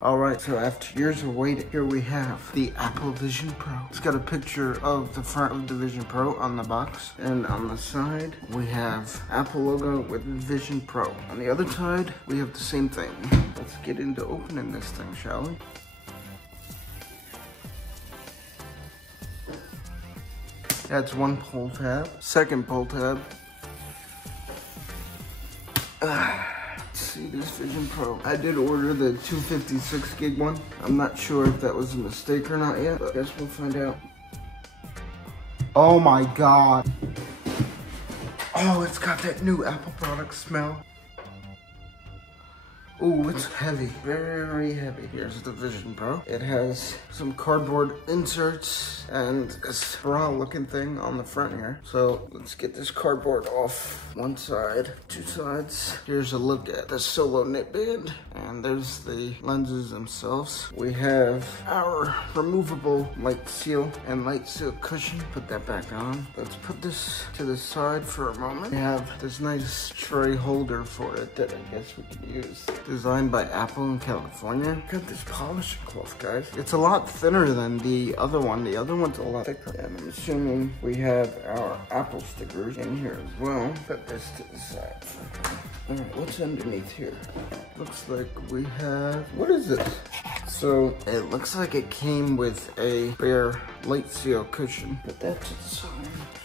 Alright, so after years of waiting, here we have the Apple Vision Pro. It's got a picture of the front of the Vision Pro on the box. And on the side, we have Apple logo with Vision Pro. On the other side, we have the same thing. Let's get into opening this thing, shall we? That's one pull tab. Second pull tab. See this Vision Pro. I did order the 256 gig one. I'm not sure if that was a mistake or not yet, but I guess we'll find out. Oh my God. Oh, it's got that new Apple product smell. Ooh, it's heavy, very heavy. Here's the Vision Pro. It has some cardboard inserts and this bra looking thing on the front here. So let's get this cardboard off. One side, two sides. Here's a look at the Solo knit band. And there's the lenses themselves. We have our removable light seal and light seal cushion. Put that back on. Let's put this to the side for a moment. We have this nice tray holder for it that I guess we can use. Designed by Apple in California. Got this polishing cloth, guys. It's a lot thinner than the other one. The other one's a lot thicker. And I'm assuming we have our Apple stickers in here as well. Put this to the side. Alright, what's underneath here? Looks like we have, what is this? So it looks like it came with a bare light seal cushion. Put that to the side.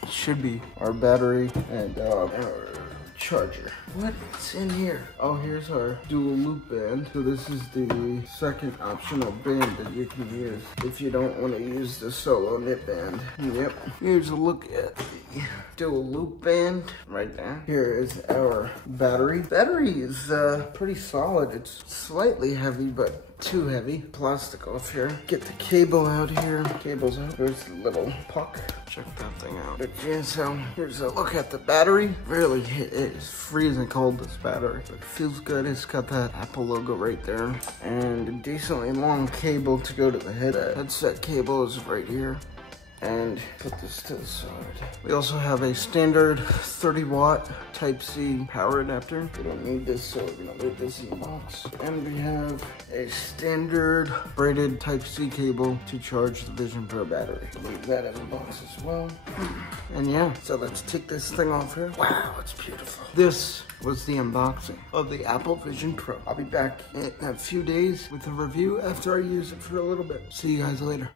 It should be our battery and our charger. What's in here? Oh, here's our dual loop band. So this is the second optional band that you can use if you don't want to use the Solo knit band. Yep. Here's a look at the dual loop band right there. Here is our battery. Battery is pretty solid. It's slightly heavy, but too heavy. Plastic off here. Get the cable out here. Cable's out. There's the little puck. Check that thing out. But yeah, so here's a look at the battery. Really, it is freezing cold, this battery. But it feels good. It's got that Apple logo right there. And a decently long cable to go to the headset cable is right here. And put this to the side. We also have a standard 30-watt Type-C power adapter. We don't need this, so we're gonna leave this in the box. And we have a standard braided Type-C cable to charge the Vision Pro battery. Leave that in the box as well. And yeah, so let's take this thing off here. Wow, it's beautiful. This was the unboxing of the Apple Vision Pro. I'll be back in a few days with a review after I use it for a little bit. See you guys later.